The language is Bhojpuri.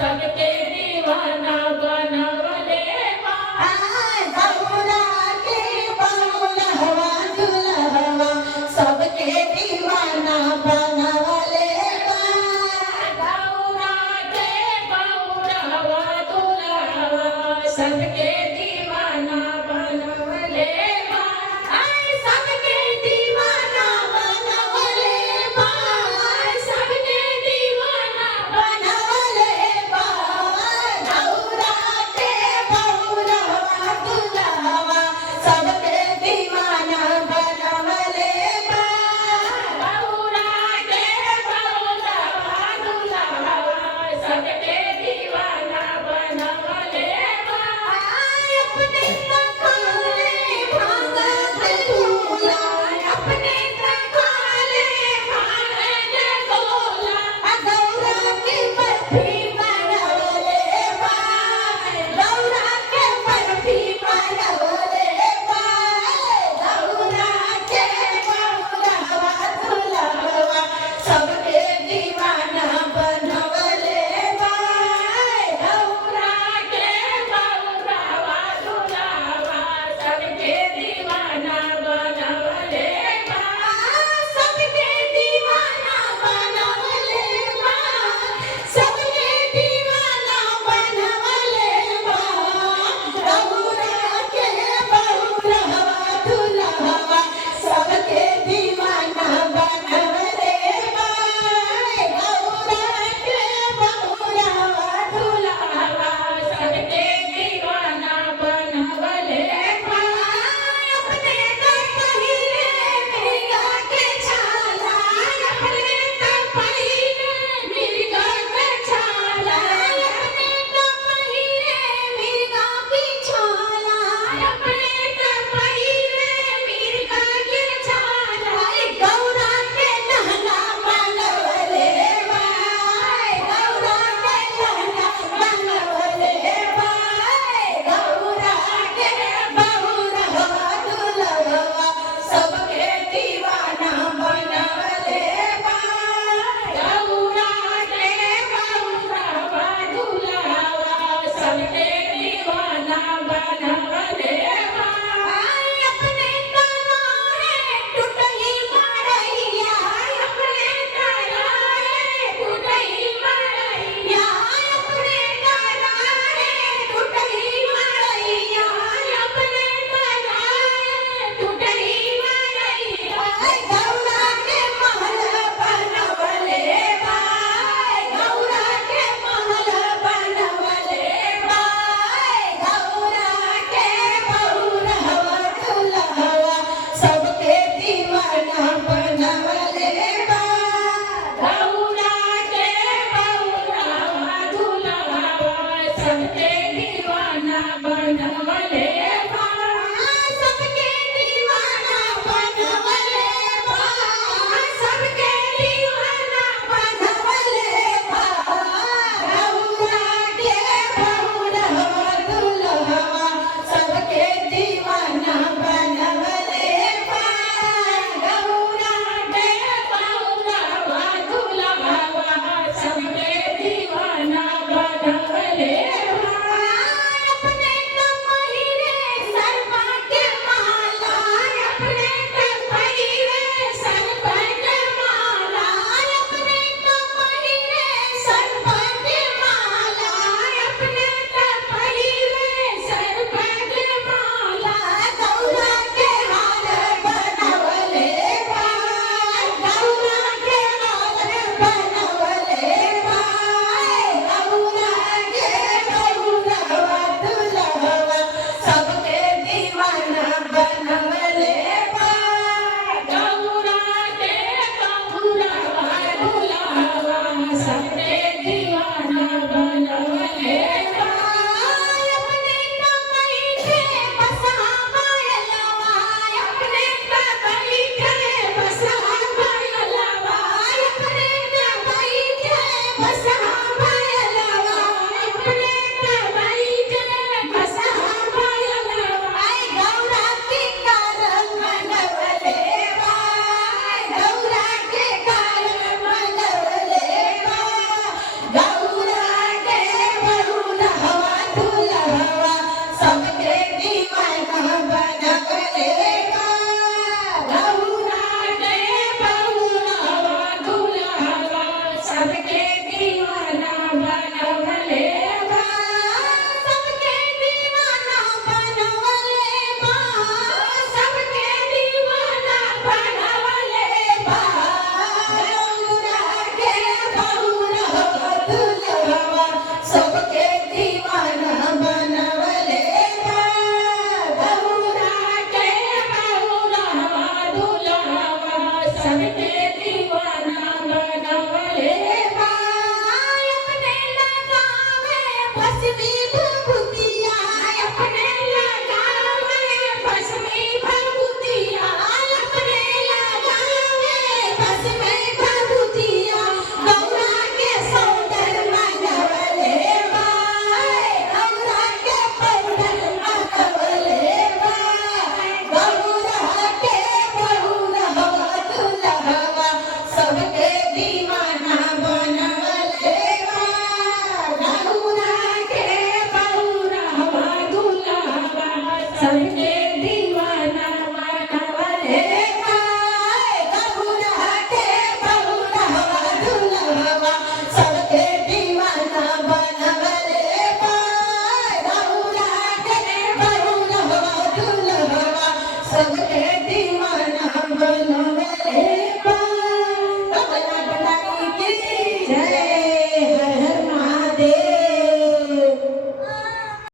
सबके दीवाना बनवले बा। गौरा के बहुरहवा दुल्हवा सबके दीवाना बनवले बा। गौरा के बहुरहवा दुल्हवा सबके दीवाना बनवले बा। सबके दीवाना बनवले बा। सबके दीवाना बनवले बा। गौरा के बहुरहवा दुल्हवा सबके दीवाना बनवले बा। गौरा के बहुरहवा दुल्हवा सबके दीवाना बनवले बा। अपने तकाले भागत झूला अपने तकाले भागत झूला गौरा की बर्फी बनवले बा। गौरा के बर्फी बनवले बा। गौरा के बहुरहवा दुल्हवा सबके दीवाना बनवले बा। गौरा के बहुरहवा दुल्हवा सबके दीवाना बनवले बा। सबके दीवाना बनवले बा। सबके दीवाना बनवले बा। गौरा के बहुरहवा दुल्हवा सबके दीवाना बनवले बा। गौरा के बहुरहवा दुल्हवा सबके दीवाना बनवले बा। अपने घर पहिले मिर्गा के छाला अपने तर पहिले मिर्गा के छाला अपने घर पहिले मिर्गा की छाला अपने तर पहिले मिर्गा के छाला गौरा के नहला बनवले बा। गौरा के नहला बनवले बा। गौरा के बहुरहवा दुल्हवा सबके दीवाना बनवले बा। गौरा के बहुरहवा दुल्हवा सबके दीवाना बनवले बा। अपने तराहे टूटही मड़ैया अपने तराहे टूटही मड़ैया अपने तराहे टूटही मड़ैया अपने तराहे टूटही मड़ैया गौरा के महल बनवले बा। गौरा के महल बनवले बा। गौरा के बहुरहवा दुल्हवा सबके दीवाना बनवले बा। गौरा के बहुरहवा दुल्हवा सबके दीवाना बनवले बा। सबके दीवाना बनवले बा। सबके दीवाना बनवले बा। गौरा के बहुरहवा दुल्हवा सबके दीवाना बनवले बा। गौरा के बहुरहवा दुल्हवा सबके दीवाना बनवले बा। अपने पहिरे सरपा के माला अपने तर पहिले सरपा के माला अपने पहिरे सरपा के माला अपने तर पहिले सरपा के माला गौरा के हार बनवले बा। गौरा के हार बनवले बा। गौरा के बहुरहवा दुल्हवा सबके दीवाना बनवले बा। गौरा के बहुरहवा दुल्हवा सबके दीवाना बनवले